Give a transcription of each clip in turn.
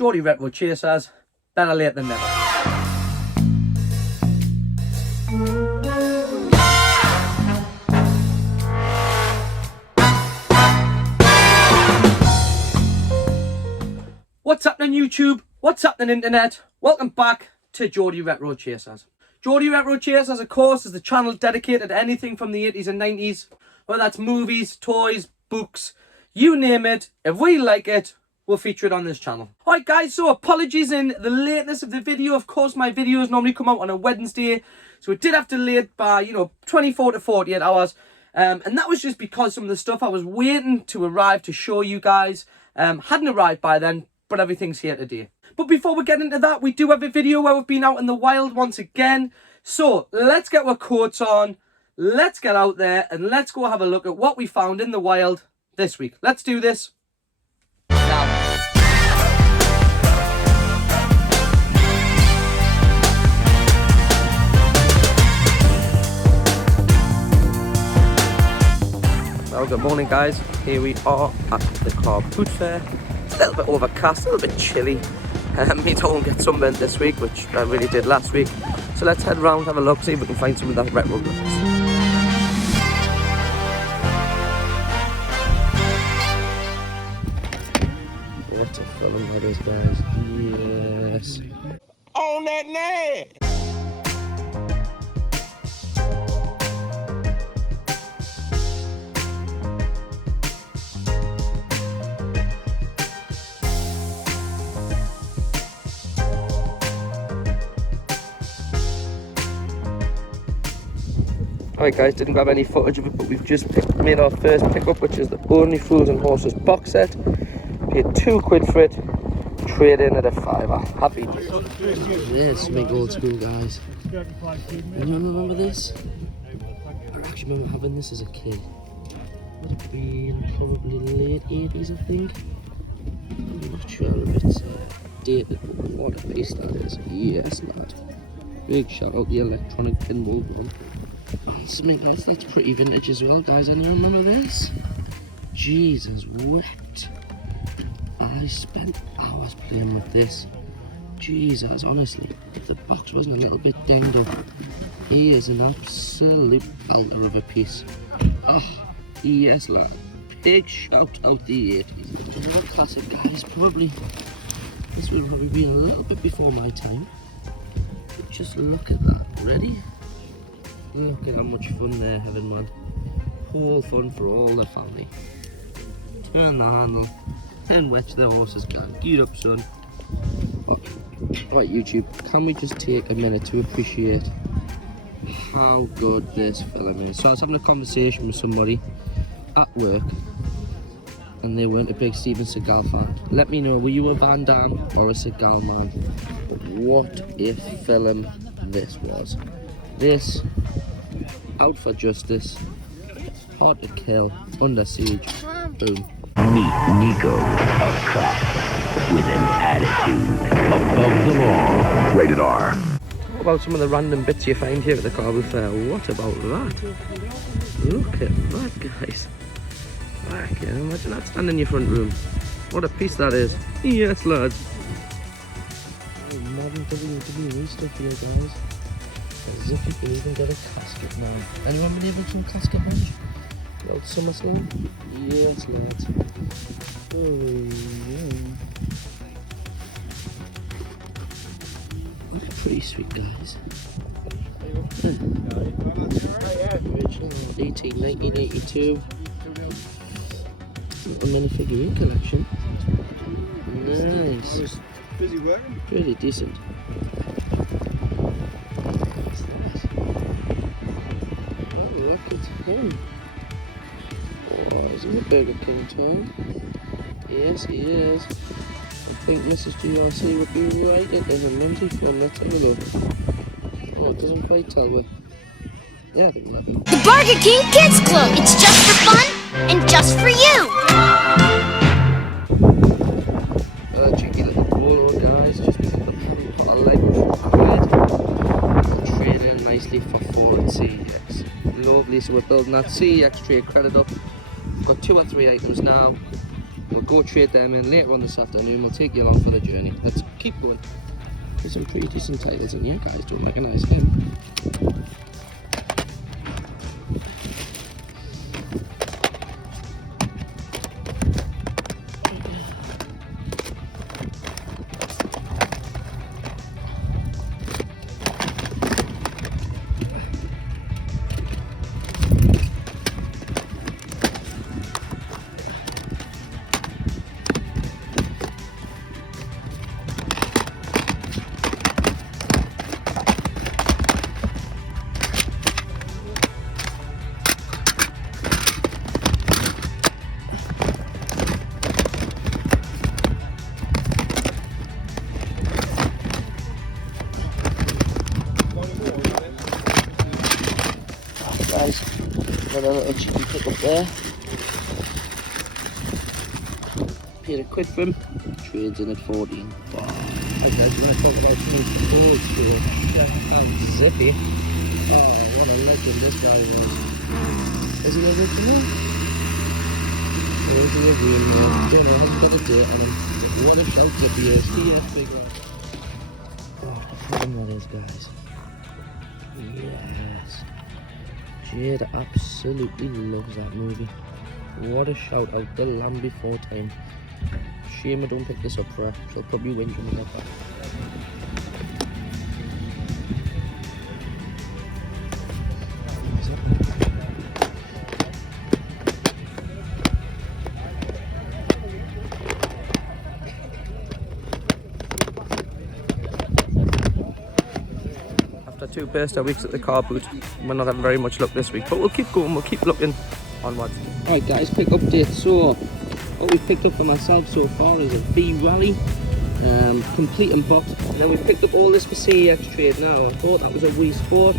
Geordie Retro Chasers, better late than never. What's happening YouTube? What's happening internet? Welcome back to Geordie Retro Chasers. Geordie Retro Chasers, of course, is the channel dedicated to anything from the 80s and 90s, whether that's movies, toys, books, you name it. If we like it, we'll feature it on this channel. Alright guys, so apologies in the lateness of the video. Of course, my videos normally come out on a Wednesday, so it did have to delay by, 24 to 48 hours. And that was just because some of the stuff I was waiting to arrive to show you guys hadn't arrived by then, but everything's here today. But before we get into that, we do have a video where we've been out in the wild once again. So let's get our coats on, let's get out there, and let's go have a look at what we found in the wild this week. Let's do this now. Well, good morning guys. Here we are at the car boot fair. It's a little bit overcast, a little bit chilly. Me don't get sunburnt this week, which I really did last week. So let's head around, have a look, see if we can find some of that retro goods. What a film that is, guys. Yes. On that net. Alright guys, didn't grab any footage of it, but we've just made our first pickup, which is the Only Fools and Horses box set. Paid £2 for it, trade in at a £5. Happy days. There's some big old school guys. Anyone remember this? I actually remember having this as a kid. Would have been probably late 80s, I think. I'm not sure if it's dated, but what a piece that is. Yes, lad. Big shout out the electronic pinball one. Something else that's pretty vintage as well, guys. Anyone remember this? Jesus wept. I spent hours playing with this. Jesus, honestly, if the box wasn't a little bit dinged up, he is an absolute belter of a piece. Oh, yes, lad. Big shout out the 80s. Another classic, guys. This would probably be a little bit before my time. But just look at that. Ready? Look at how much fun they're having, man. Whole fun for all the family. Turn the handle, then watch the horses go. Get up, son. Right, YouTube, can we just take a minute to appreciate how good this film is? So I was having a conversation with somebody at work, and they weren't a big Steven Seagal fan. Let me know, were you a Van Damme or a Seagal man? What a film this was. This, Out for Justice, Hard to Kill, Under Siege, boom. Meet Nico, a cop with an attitude above the law. Rated R. What about some of the random bits you find here at the car booth fair? What about that? Look at that, guys. I can imagine that standing in your front room. What a piece that is. Yes, lads. Modern WWE stuff here, guys. As if you can even get a casket, man. Anyone been able to a casket bench? The old SummerSlam? Yes, lads. Oh, yeah. Pretty sweet, guys. Original 1982. A minifigurine collection. Nice. Pretty decent. Look at him. Oh, is he a Burger King toy? Yes, he is. I think Mrs. GRC would be right into him, wouldn't he? Well, let's have a look. Oh, it doesn't quite tell me. Yeah, I think it might be. The Burger King Kids Club! It's just for fun and just for you! Well, cheeky little polo, guys. Just because I've got a leg red. Trade in nicely for 4 at CEX. Lovely, so we're building that CEX trade credit up. We've got 2 or 3 items now. We'll go trade them in later on this afternoon. We'll take you along for the journey. Let's keep going. There's some pretty decent titles in here, guys. Don't make a nice game. Guys, another little cheeky pick up there. Paid a quid for him, trades in at 14. Wow. Right guys, we're going to talk about some gold here. And Zippy. Oh, what a legend this guy was. Is he original? There's the green man. Don't know, hasn't got a date on him. What a shout Zippy is. Here, big one. Oh, look at that is, guys. Yes. Jade absolutely loves that movie. What a shout out, The Land Before Time. Shame I don't pick this up for her. She'll probably win when we get back. After 2 birthday weeks at the car boot, we're not having very much luck this week, but we'll keep going, we'll keep looking onwards. Alright guys, quick update. So what we've picked up for myself so far is a V Rally, complete and boxed. And then we've picked up all this for CEX trade now. I thought that was a Wii Sport.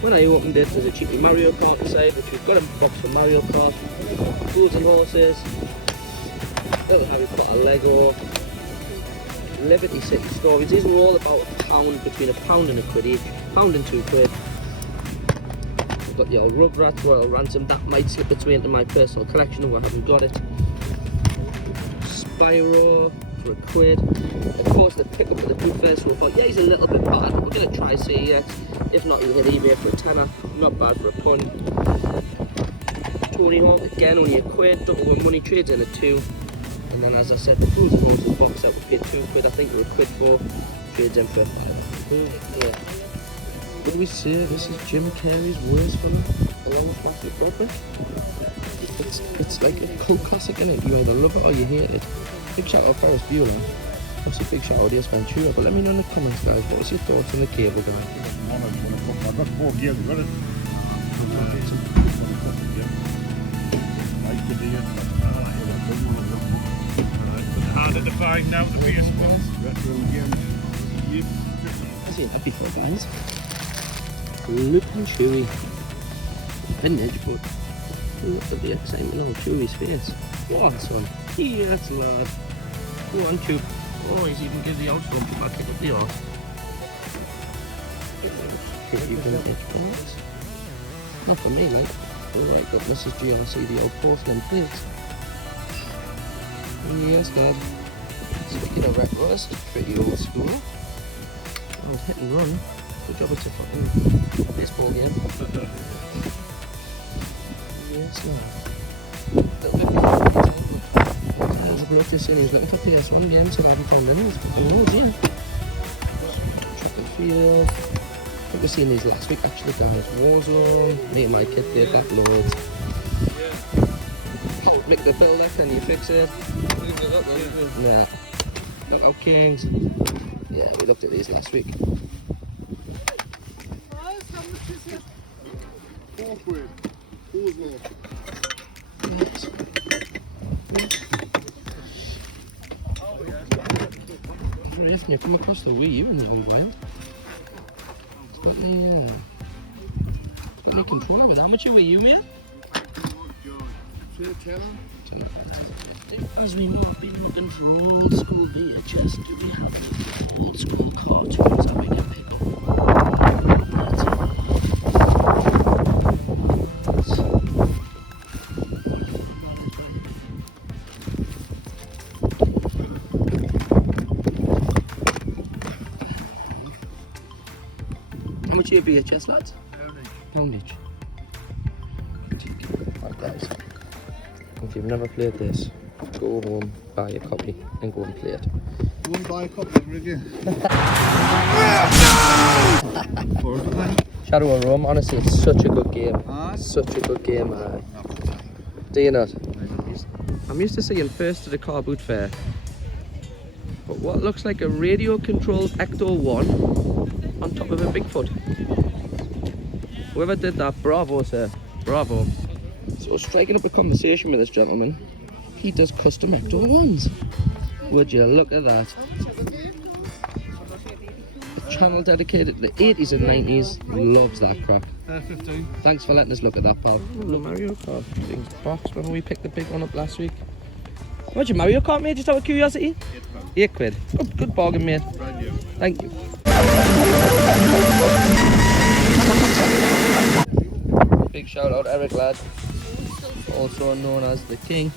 When I opened it, there's a cheeky Mario Kart inside, which we've got a box for Mario Kart, Fools and Horses, little Harry Potter Lego, Liberty City Stories. These were all about £1, between £1 and £1 each, £1 and £2. We've got the old Rugrats, Royal Ransom, that might slip between into my personal collection if I haven't got it. Spyro for £1. Of course, the pickup for the boot first, so I thought, yeah, he's a little bit bad. We're going to try CEX. If not, you'll hit eBay for a tenner. Not bad for a punt. Tony Hawk, again, only £1. Don't know where money trades in at 2. And then, as I said, the Fools and Horses box set we paid £2. I think we were £1 for. Trades in for a £5. Yeah. What do we say? This is Jim Carrey's worst fella, along with Matthew Broderick. It's like a cult classic, isn't it? You either love it or you hate it. Big shout out Forrest Bueller. Obviously big shout out Ace Ventura, but let me know in the comments guys, what was your thoughts on the cable guy? I've got 4 gears, got it. Harder to find now, the biggest ones. I see happy for guys. Looking chewy. Vintage, but look at the excitement on Chewy's face. What son? Yes lad. Go on Chew. Oh, he's even give the outcome back up with the horse. Pretty vintage boys. Not for me, like. Alright, got Mrs. GLC, the old porcelain plates. Yes, Dad. Speaking of retros, it's pretty old school. Old hit and run. Good job, it's a fucking baseball game. Yes, Dad. Little bit behind. There's a bloke just saying he's looking for PS1 games, so I haven't found any. He's got loads here. Track and field. I think we've seen these last week actually, guys. Warzone. Me and my kid played that loads. Make the builder, can you fix it? Yeah. Knockout Kings. Yeah, we looked at these last week. Yes. If you come across the Wii U in the old wild, it's got any controller with how much a Wii U, mate? As we might be looking for old school VHS, do we have any old school cartoons that we get people? How much are your VHS, lads? Pound each. Right, guys. If you've never played this, go home, buy a copy, and go and play it. You won't buy a copy of it again. Shadow of Rome, honestly, it's such a good game. Such a good game, Do you not? I'm used to seeing first at a car boot fair, but what looks like a radio-controlled Ecto 1 on top of a Bigfoot. Whoever did that, bravo, sir. Bravo. So striking up a conversation with this gentleman, he does custom Ecto 1s. Would you look at that? A channel dedicated to the 80s and 90s, loves that crap. 15. Thanks for letting us look at that, pal. The Mario Kart thing box, when we picked the big one up last week. What's your Mario Kart, mate, just out of curiosity? £8. Good bargain, mate. Brand new. Thank you. Big shout out Eric, lad. Also known as the King.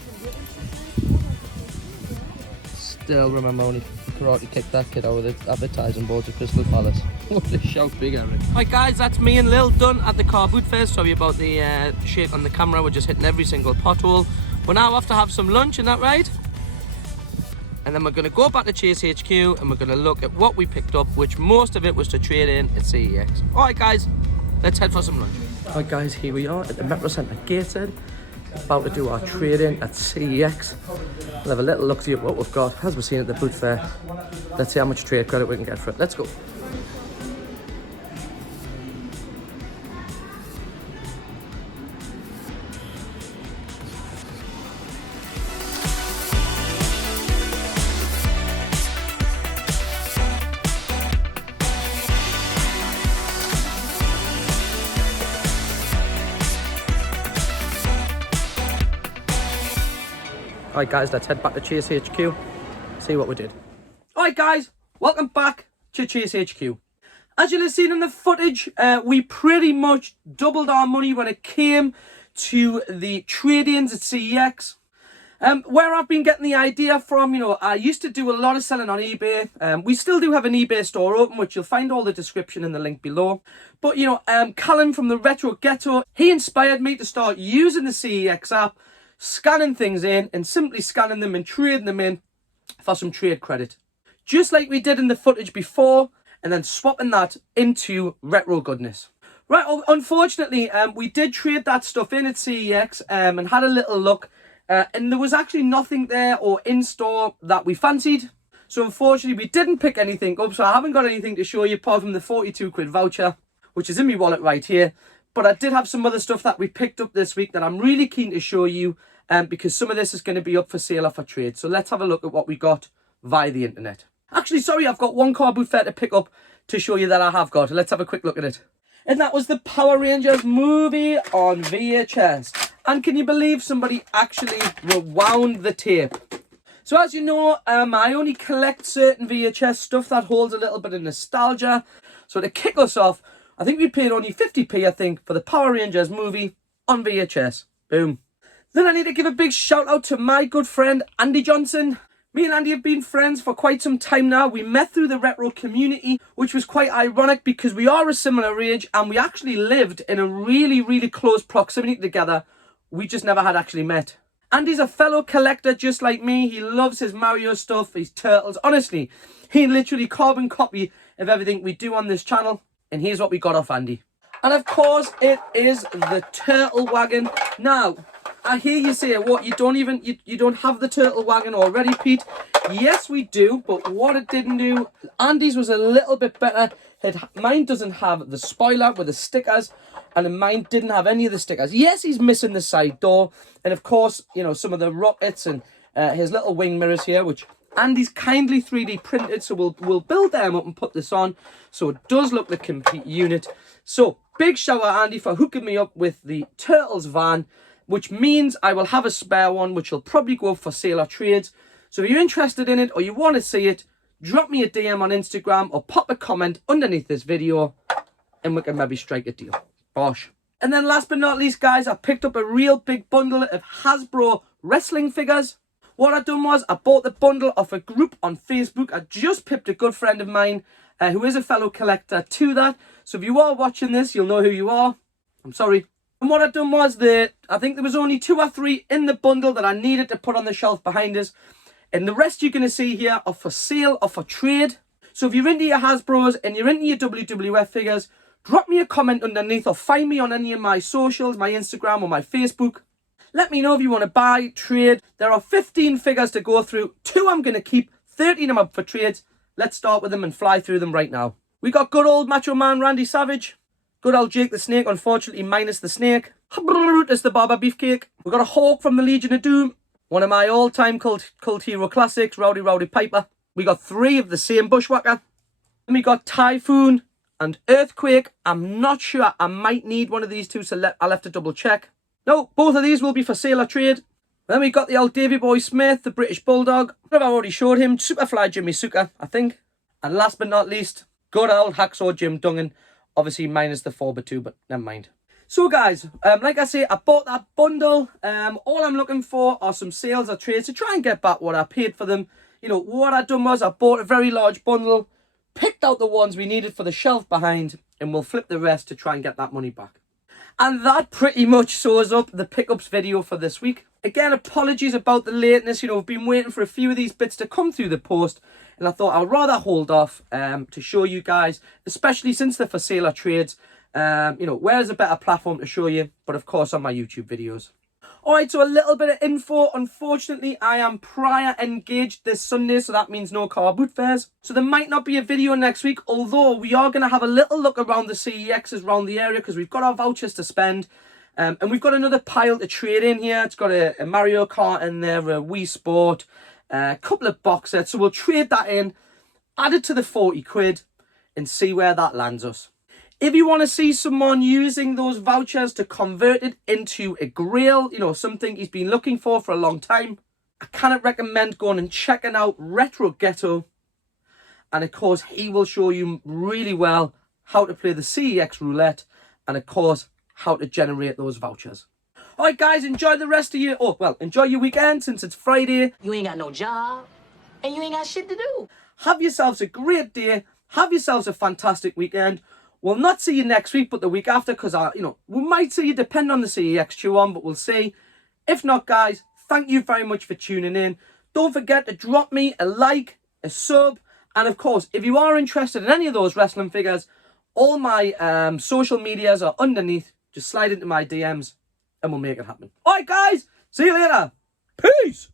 Still remember when he karate kicked that kid out of the advertising boards at Crystal Palace. What a shout, big Eric. Right guys, that's me and Lil done at the car boot fair. Sorry about the shake on the camera, we're just hitting every single pothole. We're now off to have some lunch, isn't that right? And then we're going to go back to Chase HQ and we're going to look at what we picked up, which most of it was to trade in at CEX. Alright guys, let's head for some lunch. Alright guys, here we are at the Metro Centre Gateshead, about to do our trade-in at CEX. We'll have a little look-see at what we've got, as we've seen at the boot fair. Let's see how much trade credit we can get for it. Let's go. Alright guys, let's head back to Chase HQ, see what we did. Alright guys, welcome back to Chase HQ. As you'll have seen in the footage, we pretty much doubled our money when it came to the trade-ins at CEX. Where I've been getting the idea from, you know, I used to do a lot of selling on eBay. We still do have an eBay store open, which you'll find all the description in the link below. But, you know, Callum from the Retro Ghetto, he inspired me to start using the CEX app, scanning things in and simply scanning them and trading them in for some trade credit. Just like we did in the footage before, and then swapping that into retro goodness. Right, unfortunately, we did trade that stuff in at CEX and had a little look, and there was actually nothing there or in store that we fancied. So unfortunately, we didn't pick anything up, so I haven't got anything to show you apart from the 42 quid voucher, which is in my wallet right here. But I did have some other stuff that we picked up this week that I'm really keen to show you, because some of this is going to be up for sale or for trade. So let's have a look at what we got via the internet. Actually, sorry, I've got one car boot fair to pick up to show you that I have got. Let's have a quick look at it. And that was the Power Rangers movie on VHS. And can you believe somebody actually rewound the tape? So as you know, I only collect certain VHS stuff that holds a little bit of nostalgia. So to kick us off, I think we paid only 50p, I think, for the Power Rangers movie on VHS. Boom. Then I need to give a big shout out to my good friend, Andy Johnson. Me and Andy have been friends for quite some time now. We met through the retro community, which was quite ironic because we are a similar age and we actually lived in a really, really close proximity together. We just never had actually met. Andy's a fellow collector just like me. He loves his Mario stuff, his Turtles. Honestly, he literally carbon copy of everything we do on this channel. And here's what we got off Andy. And of course, it is the Turtle Wagon. Now, I hear you say, what, you don't have the Turtle Wagon already, Pete? Yes, we do, but what it didn't do, Andy's was a little bit better. Mine doesn't have the spoiler with the stickers, and mine didn't have any of the stickers. Yes, he's missing the side door, and of course, you know, some of the rockets and his little wing mirrors here, which Andy's kindly 3D printed, so we'll build them up and put this on, so it does look the complete unit. So, big shout out Andy for hooking me up with the Turtles van, which means I will have a spare one, which will probably go for sale or trades. So if you're interested in it or you want to see it, drop me a DM on Instagram or pop a comment underneath this video and we can maybe strike a deal. Bosh. And then last but not least, guys, I picked up a real big bundle of Hasbro wrestling figures. What I done was I bought the bundle off a group on Facebook. I just pipped a good friend of mine who is a fellow collector to that. So if you are watching this, you'll know who you are. I'm sorry. And what I done was I think there was only 2 or 3 in the bundle that I needed to put on the shelf behind us. And the rest you're going to see here are for sale or for trade. So if you're into your Hasbros and you're into your WWF figures, drop me a comment underneath or find me on any of my socials, my Instagram or my Facebook. Let me know if you want to buy, trade. There are 15 figures to go through. 2 I'm going to keep, 13 I'm up for trades. Let's start with them and fly through them right now. We got good old Macho Man Randy Savage. Good old Jake the Snake, unfortunately minus the snake. It's the Barber Beefcake. We got a Hawk from the Legion of Doom. One of my all-time cult hero classics, Rowdy Piper. We got 3 of the same Bushwhacker. Then we got Typhoon and Earthquake. I'm not sure. I might need one of these 2, so I'll have to double check. No, both of these will be for sale or trade. Then we got the old Davy Boy Smith, the British Bulldog. I've already showed him. Superfly Jimmy Sooka, I think. And last but not least, good old Hacksaw Jim Duggan. Obviously minus the 4x2, but never mind. So guys, like I say, I bought that bundle. All I'm looking for are some sales or trades to try and get back what I paid for them. You know, what I done was I bought a very large bundle, picked out the ones we needed for the shelf behind, and we'll flip the rest to try and get that money back. And that pretty much sews up the pickups video for this week. Again, apologies about the lateness. You know, I've been waiting for a few of these bits to come through the post, and I thought I'd rather hold off to show you guys, especially since they're for sale or trades. You know, where's a better platform to show you? But of course on my YouTube videos. Alright, so a little bit of info. Unfortunately, I am prior engaged this Sunday, so that means no car boot fairs. So there might not be a video next week, although we are going to have a little look around the CEXs around the area because we've got our vouchers to spend. And we've got another pile to trade in here. It's got a Mario Kart in there, a Wii Sport, a couple of box sets. So we'll trade that in, add it to the 40 quid and see where that lands us. If you want to see someone using those vouchers to convert it into a grail, you know, something he's been looking for a long time, I cannot recommend going and checking out Retro Ghetto. And of course, he will show you really well how to play the CEX roulette and of course, how to generate those vouchers. Alright guys, enjoy the rest of enjoy your weekend since it's Friday. You ain't got no job and you ain't got shit to do. Have yourselves a great day. Have yourselves a fantastic weekend. We'll not see you next week, but the week after, because we might see you, depending on the CEX chew on, but we'll see. If not, guys, thank you very much for tuning in. Don't forget to drop me a like, a sub, and of course, if you are interested in any of those wrestling figures, all my social medias are underneath. Just slide into my DMs, and we'll make it happen. All right, guys, see you later. Peace.